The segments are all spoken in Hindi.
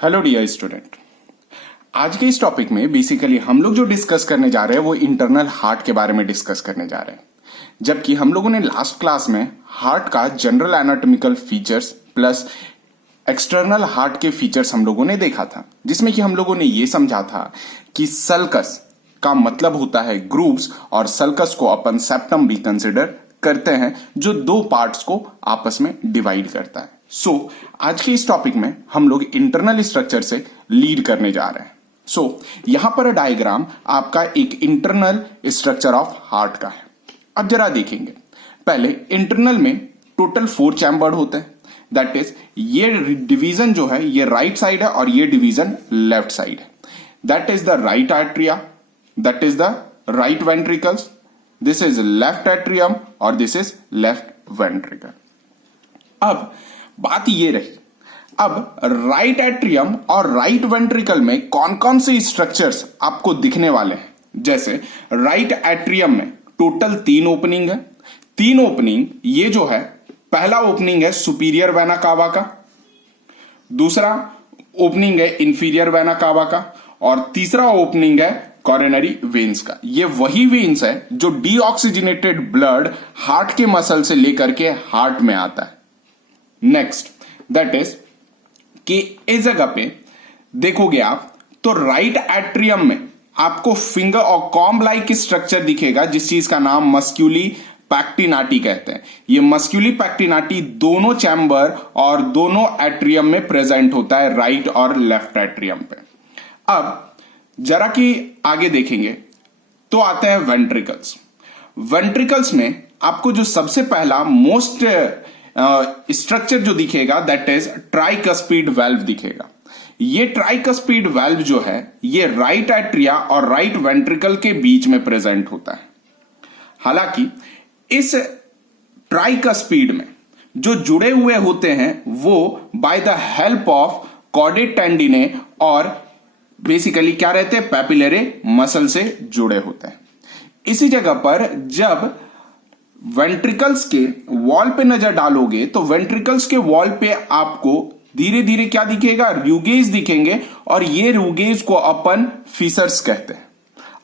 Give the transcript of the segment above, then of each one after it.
Hello dear student. आज के इस टॉपिक में बेसिकली हम लोग जो डिस्कस करने जा रहे हैं वो इंटरनल हार्ट के बारे में डिस्कस करने जा रहे हैं। जबकि हम लोगों ने लास्ट क्लास में हार्ट का general anatomical features plus external heart के फीचर्स हम लोगों ने देखा था, जिसमें कि हम लोगों ने ये समझा था कि सल्कस का मतलब होता है ग्रूव्स, और सल्कस को अपन सेप्टम भी कंसिडर करते हैं जो दो पार्ट्स को आपस में डिवाइड करता है। आज के इस टॉपिक में हम लोग इंटरनल स्ट्रक्चर से लीड करने जा रहे हैं। यहां पर डायग्राम आपका एक इंटरनल स्ट्रक्चर ऑफ हार्ट का है। अब जरा देखेंगे, पहले इंटरनल में टोटल 4 चैम्बर होते हैं। दैट इज ये डिवीजन जो है ये राइट साइड है और ये डिवीजन लेफ्ट साइड है। That is the right atria, that is the right ventricles, this is left atrium और दिस इज लेफ्ट वेंट्रिकल। अब बात ये रही, अब राइट एट्रियम और राइट वेंट्रिकल में कौन कौन से स्ट्रक्चर्स आपको दिखने वाले हैं। जैसे राइट एट्रियम में टोटल 3 ओपनिंग है। 3 ओपनिंग ये जो है, पहला ओपनिंग है सुपीरियर वेना कावा का, दूसरा ओपनिंग है इंफीरियर वेना कावा का, और तीसरा ओपनिंग है कॉरोनरी वेन्स का। ये वही वेन्स है जो डीऑक्सीजनेटेड ब्लड हार्ट के मसल से लेकर के हार्ट में आता है। नेक्स्ट दैट इज कि इस जगह पे देखोगे आप तो राइट एट्रियम में आपको फिंगर और कॉम्ब लाइक स्ट्रक्चर दिखेगा, जिस चीज का नाम मस्क्यूली पैक्टिनाटी कहते हैं। ये मस्क्यूली पैक्टिनाटी दोनों चैम्बर और दोनों एट्रियम में प्रेजेंट होता है, राइट और लेफ्ट एट्रियम पे। अब जरा कि आगे देखेंगे तो आते हैं वेंट्रिकल्स। वेंट्रिकल्स में आपको जो सबसे पहला मोस्ट स्ट्रक्चर जो दिखेगा दैट इज ट्राइकस्पिड वाल्व दिखेगा। ये ट्राइकस्पिड वाल्व जो है ये राइट एट्रिया और राइट वेंट्रिकल के बीच में प्रेजेंट होता है। हालांकि इस ट्राइकस्पिड में जो जुड़े हुए होते हैं वो by the help of chordate टेंडिने और बेसिकली क्या रहते हैं, पैपिलरी मसल से जुड़े होते हैं। इसी जगह पर जब वेंट्रिकल्स के वॉल पे नजर डालोगे तो वेंट्रिकल्स के वॉल पे आपको धीरे धीरे क्या दिखेगा, रूगेज दिखेंगे, और ये रूगेज को अपन फिशर्स कहते हैं।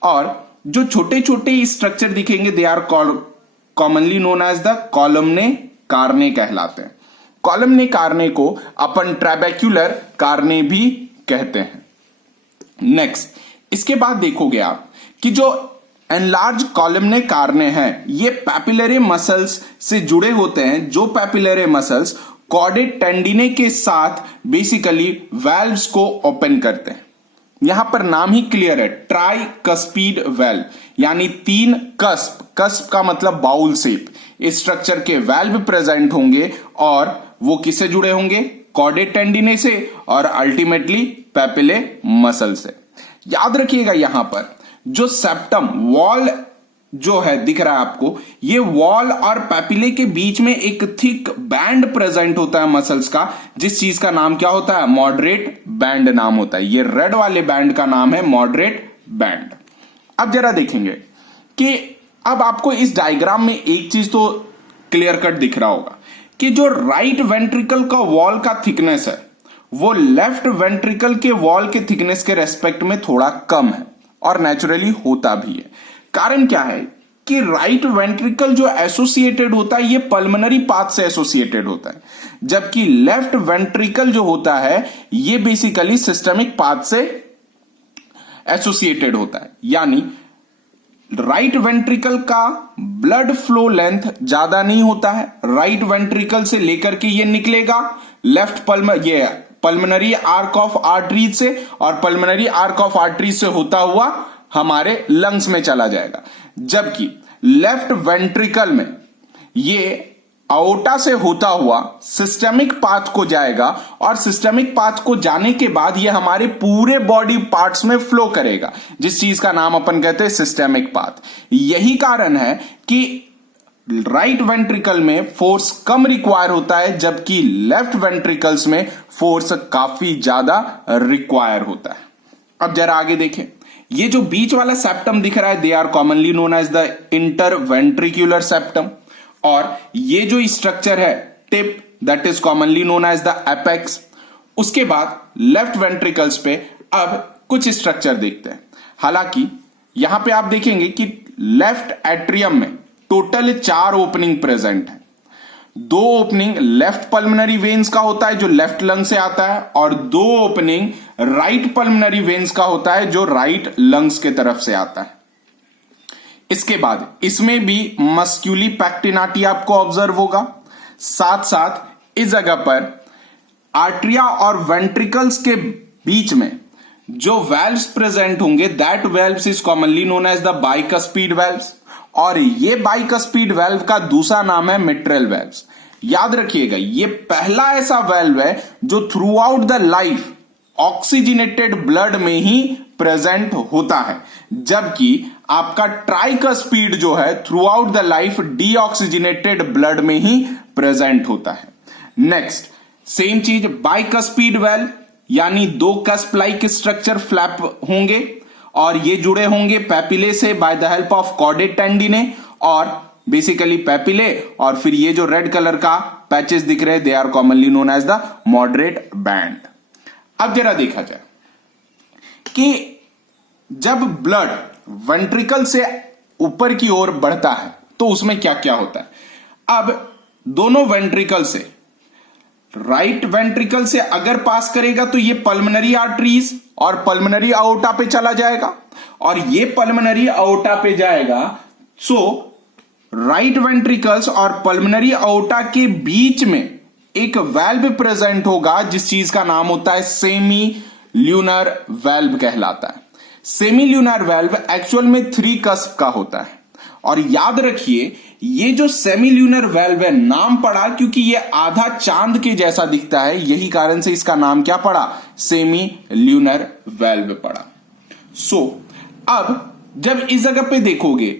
और जो छोटे छोटे स्ट्रक्चर दिखेंगे they are commonly known as the columnae carneae कहलाते हैं। कॉलमने कार्ने को अपन ट्रैबेक्युलर कार्ने भी कहते हैं। नेक्स्ट इसके बाद देखोगे आप कि जो एनलार्ज कॉलमने कार्ने हैं ये पैपिलरी मसल्स से जुड़े होते हैं, जो पैपिलरी मसल्स कॉर्डेट टेंडिने के साथ बेसिकली वाल्व्स को ओपन करते हैं। यहां पर नाम ही क्लियर है, ट्राइकस्पिड वाल्व, यानी 3 कस्प, कस्प का मतलब बाउल शेप, इस स्ट्रक्चर के वाल्व प्रेजेंट होंगे और वो किससे जुड़े होंगे, कॉर्डेट टेंडिने से और अल्टीमेटली पैपिले मसल से। याद रखिएगा यहां पर जो सेप्टम वॉल जो है दिख रहा है आपको, ये वॉल और पैपिले के बीच में एक थिक बैंड प्रेजेंट होता है मसल्स का, जिस चीज का नाम क्या होता है, मॉडरेट बैंड नाम होता है। ये रेड वाले बैंड का नाम है मॉडरेट बैंड। अब जरा देखेंगे कि अब आपको इस डायग्राम में एक चीज तो क्लियर कट दिख रहा होगा कि जो राइट वेंट्रिकल का वॉल का थिकनेस है वो लेफ्ट वेंट्रिकल के वॉल के थिकनेस के रेस्पेक्ट में थोड़ा कम है, और नेचुरली होता भी है। कारण क्या है कि राइट वेंट्रिकल जो एसोसिएटेड होता है ये पल्मोनरी पाथ से एसोसिएटेड होता है, जबकि लेफ्ट वेंट्रिकल जो होता है ये बेसिकली सिस्टमिक पाथ से एसोसिएटेड होता है। यानी राइट वेंट्रिकल का ब्लड फ्लो लेंथ ज्यादा नहीं होता है, राइट वेंट्रिकल से लेकर के ये निकलेगा left pulmonary arc of arteries से, और पल्मोनरी आर्क ऑफ आर्टरीज से होता हुआ हमारे लंग्स में चला जाएगा। जबकि लेफ्ट वेंट्रिकल में ये अओर्टा से होता हुआ सिस्टमिक पाथ को जाएगा, और सिस्टमिक पाथ को जाने के बाद ये हमारे पूरे बॉडी पार्ट्स में फ्लो करेगा, जिस चीज का नाम अपन कहते हैं सिस्टमिक पाथ। यही कारण है कि राइट वेंट्रिकल में फोर्स कम रिक्वायर होता है, जबकि लेफ्ट वेंट्रिकल्स में फोर्स काफी ज्यादा रिक्वायर होता है। अब जरा आगे देखें, ये जो बीच वाला सेप्टम दिख रहा है they are commonly known as the interventricular septum, और ये जो स्ट्रक्चर है tip that is commonly known as the apex. उसके बाद लेफ्ट वेंट्रिकल्स पे अब कुछ स्ट्रक्चर देखते हैं। हालांकि यहां पे आप देखेंगे कि लेफ्ट एट्रियम में टोटल 4 ओपनिंग प्रेजेंट है। 2 ओपनिंग लेफ्ट पल्मोनरी वेन्स का होता है जो लेफ्ट लंग से आता है, और 2 ओपनिंग राइट पल्मोनरी वेन्स का होता है जो राइट लंग्स के तरफ से आता है। इसके बाद इसमें भी मस्क्यूली पैक्टिनाटी आपको ऑब्जर्व होगा। साथ साथ इस जगह पर आर्ट्रिया और वेंट्रिकल्स के बीच में जो वेल्व्स प्रेजेंट होंगे, that valves is commonly known as the bicuspid valves, और ये बाइकस्पीड वेल्व का दूसरा नाम है मिट्रल वेल्व्स। याद रखिएगा, ये पहला ऐसा वेल्व है जो through out the life oxygenated blood में ही प्रेजेंट होता है, जबकि आपका ट्राइकस्पीड जो है through out the life deoxygenated blood में ही प्रेजेंट होता है। नेक्स्ट सेम चीज बाइकस्पीड वेल्व, यानी 2 कस्प लाइक स्ट्रक्चर फ्लैप होंगे और ये जुड़े होंगे पैपिले से by the help of chordate टेंडिने, और बेसिकली पैपिले, और फिर ये जो रेड कलर का पैचेस दिख रहे हैं they are commonly known as the moderate band. अब जरा देखा जाए कि जब ब्लड वेंट्रिकल से ऊपर की ओर बढ़ता है तो उसमें क्या क्या होता है। अब दोनों वेंट्रिकल से, राइट वेंट्रिकल से अगर पास करेगा तो ये पल्मोनरी आर्टरीज और पल्मोनरी अओर्टा पे चला जाएगा, और ये पल्मोनरी अओर्टा पे जाएगा। सो राइट वेंट्रिकल्स और पल्मोनरी अओर्टा के बीच में एक वेल्व प्रेजेंट होगा जिस चीज का नाम होता है सेमी ल्यूनर वेल्व कहलाता है। सेमी ल्यूनर वेल्व एक्चुअल में 3 कस्प का होता है, और याद रखिए ये जो सेमी ल्यूनर वेल्व है नाम पड़ा क्योंकि ये आधा चांद के जैसा दिखता है, यही कारण से इसका नाम क्या पड़ा, सेमी ल्यूनर वेल्व पड़ा। सो अब जब इस जगह पे देखोगे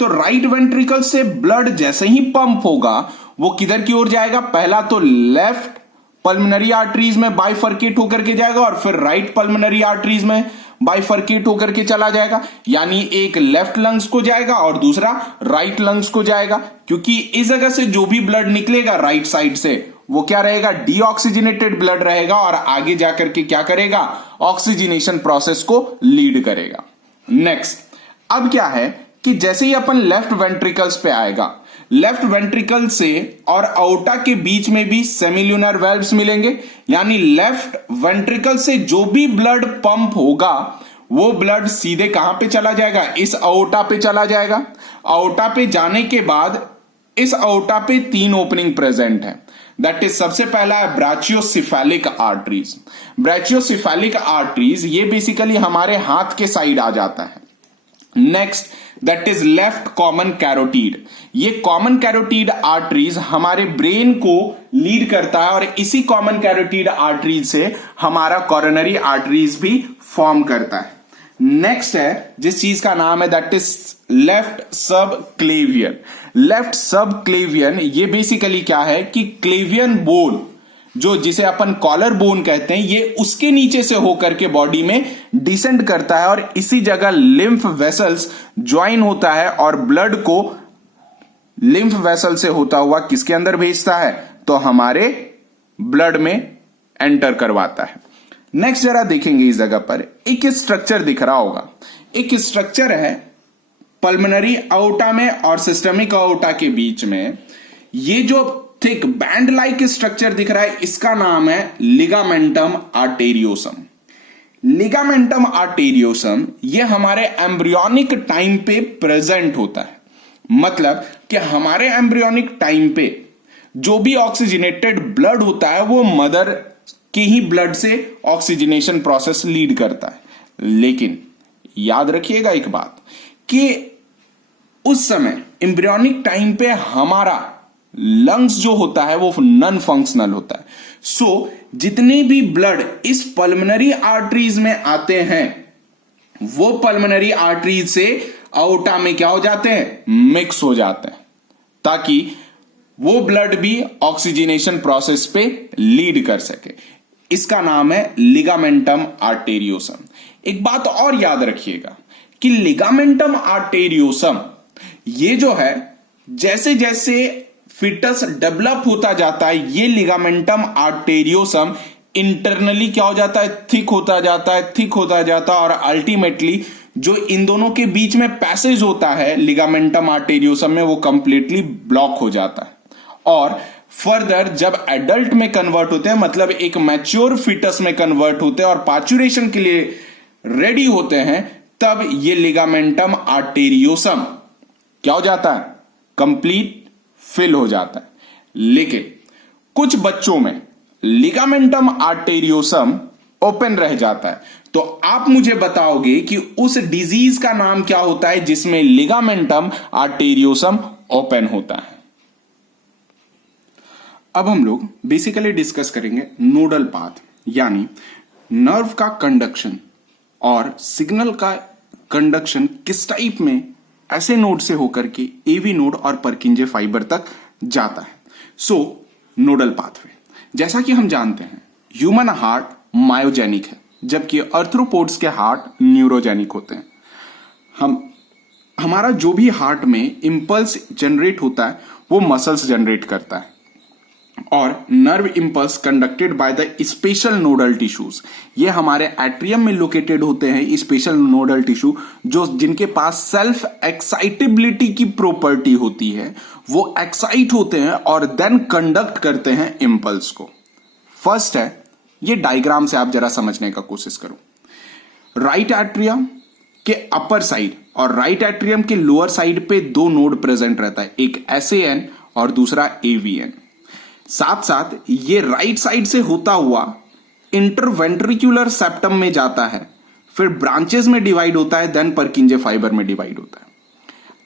तो राइट वेंट्रिकल से ब्लड जैसे ही पंप होगा वो किधर की ओर जाएगा, पहला तो लेफ्ट पल्मोनरी आर्टरीज में बाइफर्केट होकर के जाएगा और फिर राइट पल्मोनरी आर्टरीज में बाइफर्केट होकर के चला जाएगा, यानी एक लेफ्ट लंग्स को जाएगा और दूसरा राइट लंग्स को जाएगा, क्योंकि इस जगह से जो भी ब्लड निकलेगा राइट साइड से वो क्या रहेगा, डीऑक्सीजनेटेड ब्लड रहेगा और आगे जाकर के क्या करेगा, ऑक्सीजनेशन प्रोसेस को लीड करेगा। नेक्स्ट अब क्या है कि जैसे ही अपन लेफ्ट वेंट्रिकल्स पे आएगा, लेफ्ट वेंट्रिकल से और अओर्टा के बीच में भी सेमील्यूनर वेल्व्स मिलेंगे, यानी लेफ्ट वेंट्रिकल से जो भी ब्लड पंप होगा वो ब्लड सीधे कहां पे चला जाएगा, इस अओर्टा पे चला जाएगा। अओर्टा पे जाने के बाद इस अओर्टा पे 3 ओपनिंग प्रेजेंट है, दैट इज सबसे पहला है ब्राचियोसेफेलिक आर्टरीज। ब्राचियोसेफेलिक आर्टरीज ये बेसिकली हमारे हाथ के साइड आ जाता है। Next that is left common carotid. ये कॉमन कैरोटीड आर्टरीज हमारे ब्रेन को लीड करता है और इसी कॉमन कैरोटीड आर्टरीज से हमारा कोरोनरी आर्टरीज भी फॉर्म करता है। नेक्स्ट है जिस चीज का नाम है दैट इज लेफ्ट सब क्लेवियन। लेफ्ट सब क्लेवियन ये बेसिकली क्या है कि क्लेवियन बोन जो जिसे अपन कॉलर बोन कहते हैं ये उसके नीचे से होकर के बॉडी में डिसेंड करता है और इसी जगह लिम्फ वेसल्स ज्वाइन होता है और ब्लड को लिम्फ वेसल से होता हुआ किसके अंदर भेजता है, तो हमारे ब्लड में एंटर करवाता है। नेक्स्ट जरा देखेंगे इस जगह पर एक स्ट्रक्चर दिख रहा होगा, एक स्ट्रक्चर है पल्मोनरी अओर्टा में और सिस्टमिक अओर्टा के बीच में, ये जो थिक बैंड लाइक स्ट्रक्चर दिख रहा है इसका नाम है लिगामेंटम आर्टेरियोसम। लिगामेंटम आर्टेरियोसम ये हमारे एम्ब्रियोनिक टाइम पे प्रेजेंट होता है, मतलब कि हमारे एम्ब्रियोनिक टाइम पे जो भी ऑक्सीजनेटेड ब्लड होता है वो मदर के ही ब्लड से ऑक्सीजनेशन प्रोसेस लीड करता है। लेकिन याद रखिएगा एक बात कि उस समय एम्ब्रियोनिक टाइम पे हमारा लंग्स जो होता है वो नॉन फंक्शनल होता है। सो जितने भी ब्लड इस पल्मोनरी आर्टरीज में आते हैं वो पल्मोनरी आर्टरीज से अओर्टा में क्या हो जाते हैं, मिक्स हो जाते हैं, ताकि वो ब्लड भी ऑक्सीजनेशन प्रोसेस पे लीड कर सके। इसका नाम है लिगामेंटम आर्टेरियोसम। एक बात और याद रखिएगा कि लिगामेंटम आर्टेरियोसम ये जो है जैसे जैसे फिटस डेवलप होता जाता है ये लिगामेंटम आर्टेरियोसम इंटरनली क्या हो जाता है, थिक होता जाता है, थिक होता जाता है, और अल्टीमेटली जो इन दोनों के बीच में पैसेज होता है लिगामेंटम आर्टेरियोसम में, वो कंप्लीटली ब्लॉक हो जाता है। और फर्दर जब एडल्ट में कन्वर्ट होते हैं, मतलब एक मैच्योर फिटस में कन्वर्ट होते हैं और पाचुरेशन के लिए रेडी होते हैं, तब ये लिगामेंटम आर्टेरियोसम क्या हो जाता है, कंप्लीट फिल हो जाता है। लेकिन कुछ बच्चों में लिगामेंटम आर्टेरियोसम ओपन रह जाता है। तो आप मुझे बताओगे कि उस डिजीज का नाम क्या होता है जिसमें लिगामेंटम आर्टेरियोसम ओपन होता है। अब हम लोग बेसिकली डिस्कस करेंगे नोडल पाथ, यानी नर्व का कंडक्शन और सिग्नल का कंडक्शन किस टाइप में ऐसे नोड से होकर के एवी नोड और पर्किंजे फाइबर तक जाता है। सो नोडल पाथवे, जैसा कि हम जानते हैं ह्यूमन हार्ट मायोजेनिक है, जबकि आर्थ्रोपोड्स के हार्ट न्यूरोजेनिक होते हैं। हमारा जो भी हार्ट में इंपल्स जनरेट होता है वो मसल्स जनरेट करता है, और nerve impulse conducted by the special nodal tissues, ये हमारे एट्रियम में लोकेटेड होते हैं स्पेशल नोडल टिश्यू, जो जिनके पास सेल्फ एक्साइटेबिलिटी की प्रॉपर्टी होती है। वो एक्साइट होते हैं और देन कंडक्ट करते हैं इंपल्स को। फर्स्ट है, ये डायग्राम से आप जरा समझने का कोशिश करो। राइट एट्रियम के अपर साइड और राइट एट्रियम के लोअर साइड पे दो नोड प्रेजेंट रहता है, एक एसएएन और दूसरा एवीएन। साथ साथ ये राइट साइड से होता हुआ इंटरवेंट्रिकुलर सेप्टम में जाता है, फिर ब्रांचेस में डिवाइड होता है, देन पर्किंजे फाइबर में डिवाइड होता है।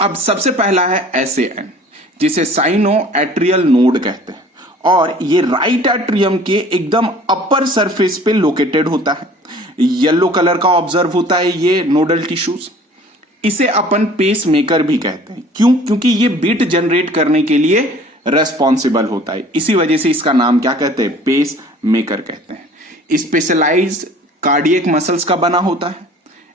अब सबसे पहला है एसएएन, जिसे साइनो एट्रियल नोड कहते हैं, और ये राइट एट्रियम के एकदम अपर सरफेस पे लोकेटेड होता है। येलो कलर का ऑब्जर्व होता है ये नोडल टिश्यूज। इसे अपन पेस मेकर भी कहते हैं। क्यों? क्योंकि ये बीट जनरेट करने के लिए रेस्पॉन्सिबल होता है, इसी वजह से इसका नाम क्या कहते हैं, पेस मेकर कहते हैं। स्पेशलाइज्ड कार्डियक मसल्स का बना होता है,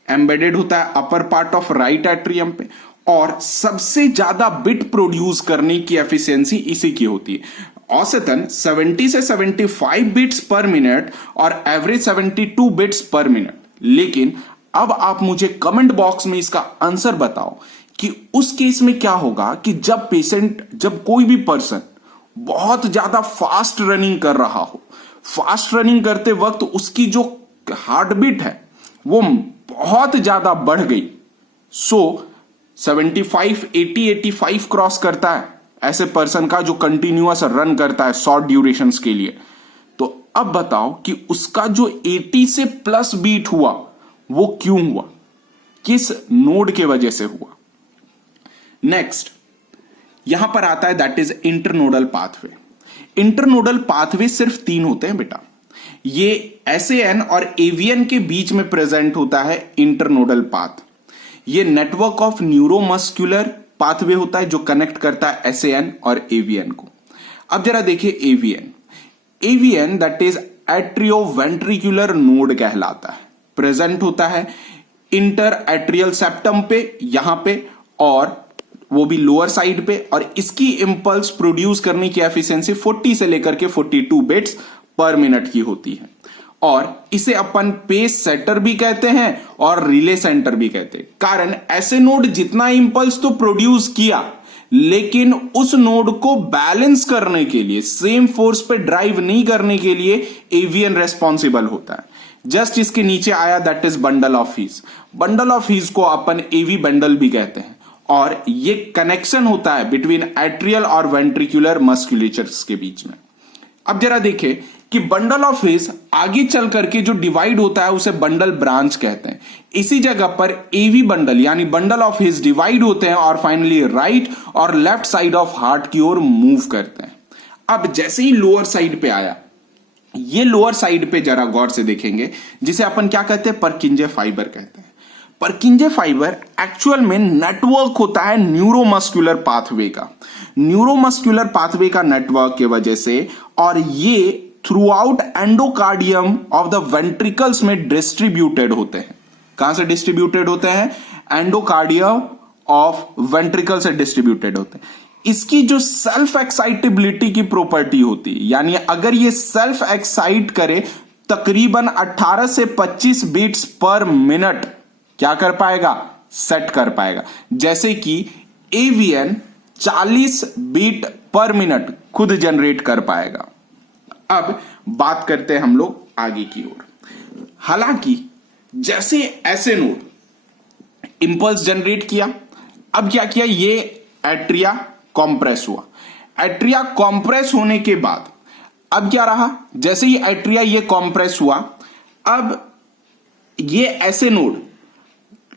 एम्बेडेड होता है upper part of right atrium पे, और सबसे ज्यादा बिट प्रोड्यूस करने की एफिशिएंसी इसी की होती है। औसतन 70 से 75 बिट्स पर मिनट और एवरेज 72 बिट्स पर मिनट। लेकिन अब आप मुझे कमेंट बॉक्स में इसका आंसर बताओ कि उस केस में क्या होगा कि जब कोई भी पर्सन बहुत ज्यादा फास्ट रनिंग कर रहा हो, फास्ट रनिंग करते वक्त उसकी जो हार्ट बीट है वो बहुत ज्यादा बढ़ गई, सो 75, 80, 85 क्रॉस करता है ऐसे पर्सन का जो कंटिन्यूअस रन करता है शॉर्ट ड्यूरेशंस के लिए। तो अब बताओ कि उसका जो 80 से प्लस बीट हुआ वो क्यों हुआ, किस नोड के वजह से हुआ। नेक्स्ट यहां पर आता है that is internodal pathway. Internodal pathway सिर्फ 3 होते हैं बेटा। ये एसएएन और एवीएन के बीच में प्रेजेंट होता है इंटरनोडल पाथ। ये नेटवर्क ऑफ न्यूरोमस्कुलर पाथवे होता है जो कनेक्ट करता है एसएएन और एवीएन को। अब जरा देखिए AVN. AVN that is atrioventricular node कहलाता है, प्रेजेंट होता है इंटर एट्रियल सेप्टम पे, यहां पे, और वो भी लोअर साइड पे, और इसकी इंपल्स प्रोड्यूस करने की एफिशिएंसी 40 से लेकर के 42 बिट्स पर मिनट की होती है। और इसे अपन पेस सेटर भी कहते हैं और रिले सेंटर भी कहते हैं। कारण ऐसे नोड जितना इंपल्स तो प्रोड्यूस किया, लेकिन उस नोड को बैलेंस करने के लिए, सेम फोर्स पे ड्राइव नहीं करने के लिए एवीएन रेस्पॉन्सिबल होता है। जस्ट इसके नीचे आया that is bundle of His. Bundle of His को अपन एवी बंडल भी कहते हैं, और ये कनेक्शन होता है बिटवीन एट्रियल और वेंट्रिकुलर मस्कुलेचर्स के बीच में। अब जरा देखें कि बंडल ऑफ हीज आगे चल करके जो डिवाइड होता है उसे बंडल ब्रांच कहते हैं। इसी जगह पर एवी बंडल यानी बंडल ऑफ हीज डिवाइड होते हैं और फाइनली राइट और लेफ्ट साइड ऑफ हार्ट की ओर मूव करते हैं। अब जैसे ही लोअर साइड पे आया, ये लोअर साइड पे जरा गौर से देखेंगे, जिसे अपन क्या कहते हैं, पर्किंजे फाइबर कहते हैं। पर्किंजे फाइबर एक्चुअल में नेटवर्क होता है न्यूरोमस्कुलर पाथवे का। न्यूरोमस्कुलर पाथवे का नेटवर्क के वजह से, और ये through out endocardium of the ventricles में डिस्ट्रीब्यूटेड होते हैं। कहां से डिस्ट्रीब्यूटेड होते हैं? एंडोकार्डियम ऑफ वेंट्रिकल से डिस्ट्रीब्यूटेड होते हैं। इसकी जो सेल्फ एक्साइटेबिलिटी की प्रॉपर्टी होती है, यानी अगर ये सेल्फ एक्साइट करे तकरीबन 18 से 25 बीट्स पर मिनट क्या कर पाएगा, सेट कर पाएगा। जैसे कि एवीएन 40 बीट पर मिनट खुद जनरेट कर पाएगा। अब बात करते हैं हम लोग आगे की ओर। हालांकि जैसे ऐसे नोड इंपल्स जनरेट किया, अब क्या किया, ये एट्रिया कॉम्प्रेस हुआ। एट्रिया कॉम्प्रेस होने के बाद अब क्या रहा, जैसे ही एट्रिया ये कॉम्प्रेस हुआ, अब ये ऐसे नोड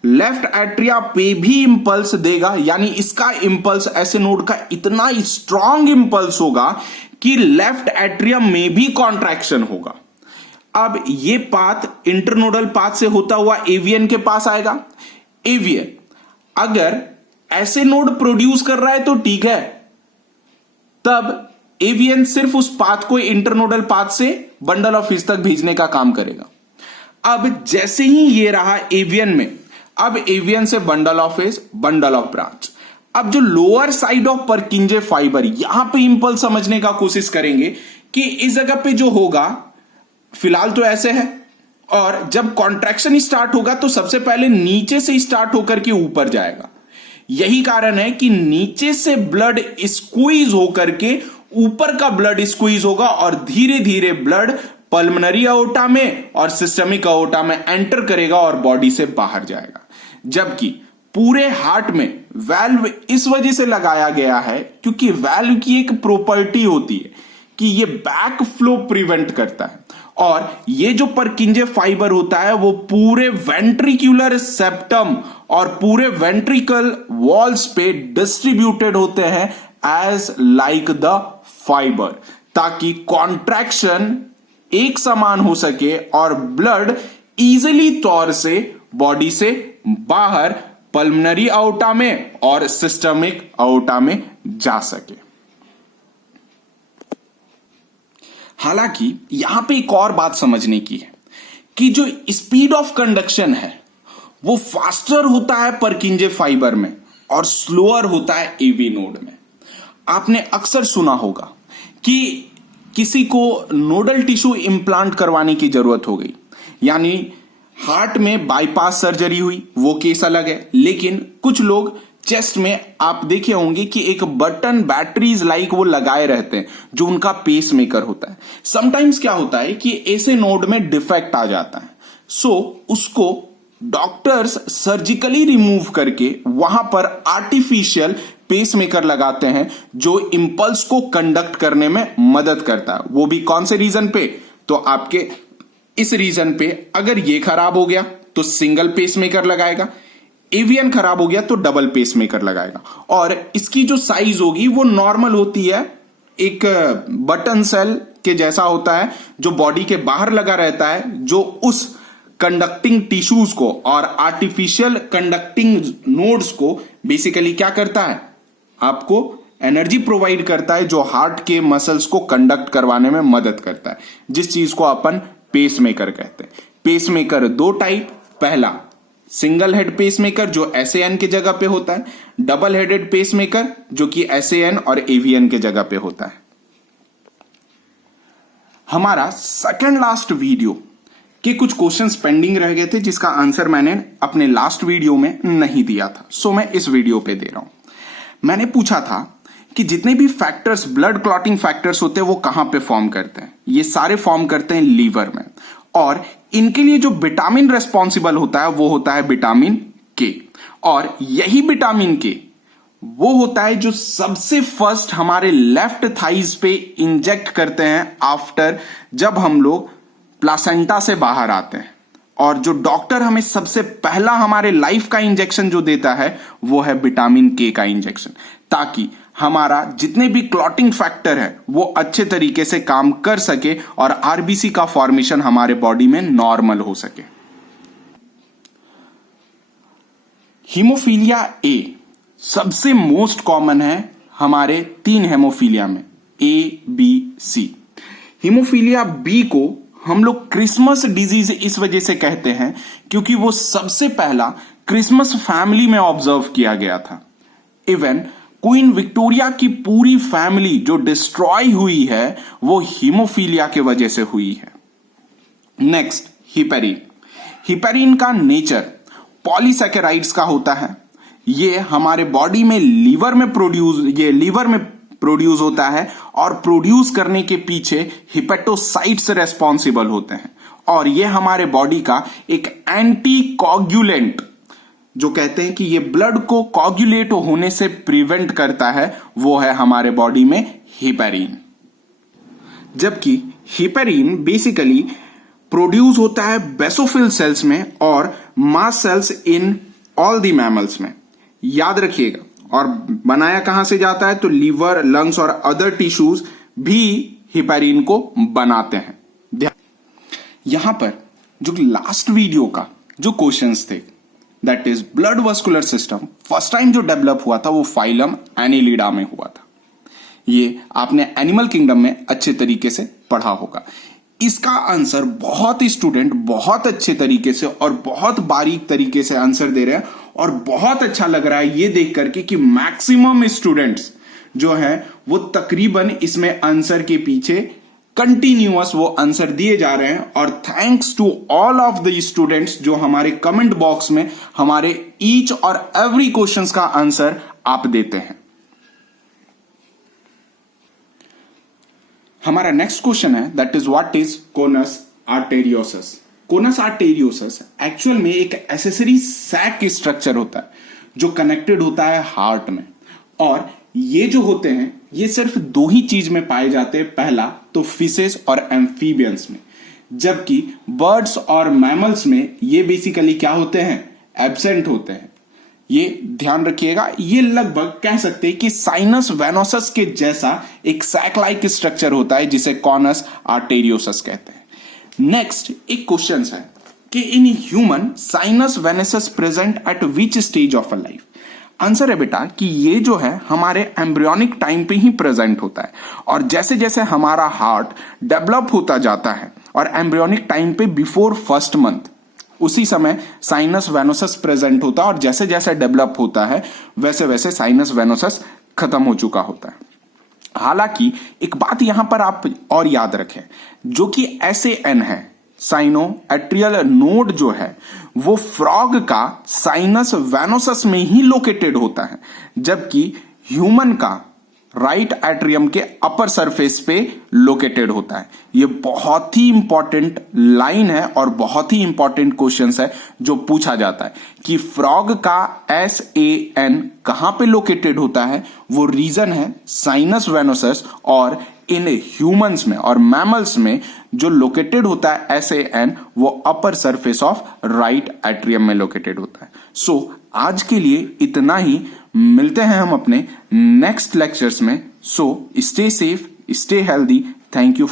लेफ्ट एट्रिया पे भी इंपल्स देगा, यानी इसका इंपल्स ऐसे नोड का इतना स्ट्रांग इंपल्स होगा कि लेफ्ट एट्रियम में भी कॉन्ट्रैक्शन होगा। अब ये पाथ इंटरनोडल पाथ से होता हुआ एवीएन के पास आएगा। एवीएन अगर ऐसे नोड प्रोड्यूस कर रहा है तो ठीक है, तब एवीएन सिर्फ उस पाथ को इंटरनोडल पाथ से बंडल ऑफ हिज तक भेजने का काम करेगा। अब जैसे ही ये रहा एवीएन में, अब एवीएन से bundle of his, bundle of branch. अब जो लोअर साइड ऑफ परकिंजे फाइबर, यहां पे इंपल्स समझने का कोशिश करेंगे कि इस जगह पे जो होगा, फिलहाल तो ऐसे है, और जब कॉन्ट्रैक्शन स्टार्ट होगा तो सबसे पहले नीचे से स्टार्ट होकर के ऊपर जाएगा। यही कारण है कि नीचे से ब्लड स्क्वीज होकर के ऊपर का ब्लड स्क्वीज होगा और धीरे धीरे ब्लड पल्मनरी अओर्टा में और सिस्टमिक अओर्टा में एंटर करेगा और बॉडी से बाहर जाएगा। जबकि पूरे हार्ट में वैल्व इस वजह से लगाया गया है क्योंकि वैल्व की एक प्रॉपर्टी होती है कि ये बैक फ्लो प्रिवेंट करता है, और ये जो परकिंजे फाइबर होता है वो पूरे वेंट्रिकुलर सेप्टम और पूरे वेंट्रिकल वॉल्स पे डिस्ट्रीब्यूटेड होते हैं एज लाइक द फाइबर, ताकि कॉन्ट्रैक्शन एक समान हो सके और ब्लड इजीली तौर से बॉडी से बाहर पल्मनरी अओर्टा में और सिस्टमिक अओर्टा में जा सके। हालांकि यहां पे एक और बात समझने की है कि जो स्पीड ऑफ कंडक्शन है वो फास्टर होता है परकिंजे फाइबर में और स्लोअर होता है एवी नोड में। आपने अक्सर सुना होगा कि किसी को नोडल टिश्यू इंप्लांट करवाने की जरूरत हो गई, यानी हार्ट में बाईपास सर्जरी हुई, वो केस अलग है। लेकिन कुछ लोग चेस्ट में आप देखे होंगे कि एक बटन बैटरीज लाइक वो लगाए रहते हैं जो उनका पेस मेकर होता है। समटाइम्स क्या होता है कि ऐसे नोड में डिफेक्ट आ जाता है, सो उसको डॉक्टर्स सर्जिकली रिमूव करके वहां पर आर्टिफिशियल पेस मेकर लगाते हैं जो इंपल्स को कंडक्ट करने में मदद करता है। वो भी कौन से रीजन पे, तो आपके इस रीजन पे अगर ये खराब हो गया तो सिंगल पेस मेकर लगाएगा, एवीएन खराब हो गया तो डबल पेस मेकर लगाएगा। और इसकी जो साइज होगी वो नॉर्मल होती है, एक बटन सेल के जैसा होता है जो बॉडी के बाहर लगा रहता है, जो उस कंडक्टिंग टिश्यूज को और आर्टिफिशियल कंडक्टिंग नोड्स को बेसिकली क्या करता है, आपको एनर्जी प्रोवाइड करता है, जो हार्ट के मसल्स को कंडक्ट करवाने में मदद करता है, जिस चीज को अपन पेसमेकर कहते हैं। पेसमेकर दो टाइप, पहला सिंगल हेड पेसमेकर जो एसएएन के जगह पे होता है, डबल हेडेड पेसमेकर जो कि एसएएन और एवीएन के जगह पे होता है। हमारा सेकंड लास्ट वीडियो के कुछ क्वेश्चंस पेंडिंग रह गए थे जिसका आंसर मैंने अपने लास्ट वीडियो में नहीं दिया था, सो मैं इस वीडियो पे दे रहा हूं। मैंने पूछा था कि जितने भी फैक्टर्स, ब्लड क्लॉटिंग फैक्टर्स होते हैं वो कहां पे फॉर्म करते हैं। ये सारे फॉर्म करते हैं लीवर में, और इनके लिए जो विटामिन रेस्पॉन्सिबल होता है वो होता है विटामिन के। और यही विटामिन के वो होता है जो सबसे फर्स्ट हमारे लेफ्ट थाइज पे इंजेक्ट करते हैं आफ्टर, जब हम लोग प्लासेंटा से बाहर आते हैं। और जो डॉक्टर हमें सबसे पहला हमारे लाइफ का इंजेक्शन जो देता है वो है विटामिन के का इंजेक्शन, ताकि हमारा जितने भी क्लॉटिंग फैक्टर है वो अच्छे तरीके से काम कर सके और आरबीसी का फॉर्मेशन हमारे बॉडी में नॉर्मल हो सके। हीमोफीलिया ए सबसे मोस्ट कॉमन है हमारे 3 हेमोफीलिया में, A B C. Haemophilia B को हम लोग क्रिसमस डिजीज इस वजह से कहते हैं क्योंकि वो सबसे पहला क्रिसमस फैमिली में ऑब्जर्व किया गया था। इवन क्वीन विक्टोरिया की पूरी फैमिली जो डिस्ट्रॉय हुई है वो हीमोफीलिया के वजह से हुई है। Next heparin. हिपेरिन का नेचर पॉलीसैकेराइड्स का होता है। ये हमारे बॉडी में लीवर में प्रोड्यूस होता है और प्रोड्यूस करने के पीछे हिपेटोसाइट्स रेस्पॉन्सिबल होते हैं और ये हमारे बॉडी का एक एंटी कोगुलेंट, जो कहते हैं कि ये ब्लड को कोगुलेट होने से प्रिवेंट करता है, वो है हमारे बॉडी में हिपेरिन। जबकि हिपेरिन बेसिकली प्रोड्यूस होता है बेसोफिल सेल्स में और mast cells in all the mammals में, याद रखिएगा। और बनाया कहां से जाता है, तो लीवर, लंग्स और अदर टिश्यूज भी हिपेरिन को बनाते हैं। यहां पर जो लास्ट वीडियो का जो क्वेश्चंस थे, that is blood vascular system, first time जो डेवलप हुआ था वो फाइलम एनिलिडा में हुआ था। ये आपने एनिमल किंगडम में अच्छे तरीके से पढ़ा होगा। इसका आंसर बहुत ही स्टूडेंट बहुत अच्छे तरीके से और बहुत बारीक तरीके से आंसर दे रहे हैं और बहुत अच्छा लग रहा है ये देख करके कि मैक्सिमम स्टूडेंट्स जो हैं वो तकरीबन इसमें आंसर के पीछे कंटिन्यूअस वो आंसर दिए जा रहे हैं। और thanks to all of the students जो हमारे कमेंट बॉक्स में हमारे ईच और एवरी क्वेश्चंस का आंसर आप देते हैं। हमारा नेक्स्ट क्वेश्चन है, that is what is conus arteriosus. Conus arteriosus actual में एक एसेसरी सैक स्ट्रक्चर होता है जो कनेक्टेड होता है हार्ट में। और ये जो होते हैं ये सिर्फ दो ही चीज में पाए जाते हैं, पहला तो फिशेस और एम्फीबियंस में, जबकि बर्ड्स और मैमल्स में ये बेसिकली क्या होते हैं, एब्सेंट होते हैं। ये ध्यान रखिएगा। ये लगभग कह सकते हैं कि साइनस वेनोसस के जैसा एक सैक लाइक स्ट्रक्चर होता है जिसे कॉनस आर्टेरियोसस कहते हैं। नेक्स्ट एक क्वेश्चन है कि in human sinus venosus present at which stage of a life. Answer है बेटा कि ये जो है हमारे एम्ब्रियोनिक टाइम पे ही प्रेजेंट होता है और जैसे जैसे हमारा हार्ट डेवलप होता जाता है और एम्ब्रियोनिक टाइम पे बिफोर फर्स्ट मंथ उसी समय साइनस वेनोसस प्रेजेंट होता है और जैसे जैसे डेवलप होता है वैसे वैसे साइनस वेनोसस खत्म हो चुका होता है। हालांकि एक बात यहां पर आप और याद रखें, जो कि SAN है, साइनो एट्रियल नोड जो है वो फ्रॉग का साइनस वेनोसस में ही लोकेटेड होता है, जबकि ह्यूमन का राइट एट्रियम के अपर सरफेस पे लोकेटेड होता है। ये बहुत ही इंपॉर्टेंट लाइन है और बहुत ही इंपॉर्टेंट क्वेश्चन है जो पूछा जाता है कि फ्रॉग का SAN कहां पे लोकेटेड होता है। वो रीजन है साइनस वेनोसस और इन ह्यूमंस में और मैमल्स में जो लोकेटेड होता है SAN वो upper surface of right atrium में लोकेटेड होता है। सो आज के लिए इतना ही, मिलते हैं हम अपने नेक्स्ट लेक्चर्स में। So stay safe, stay healthy, thank you.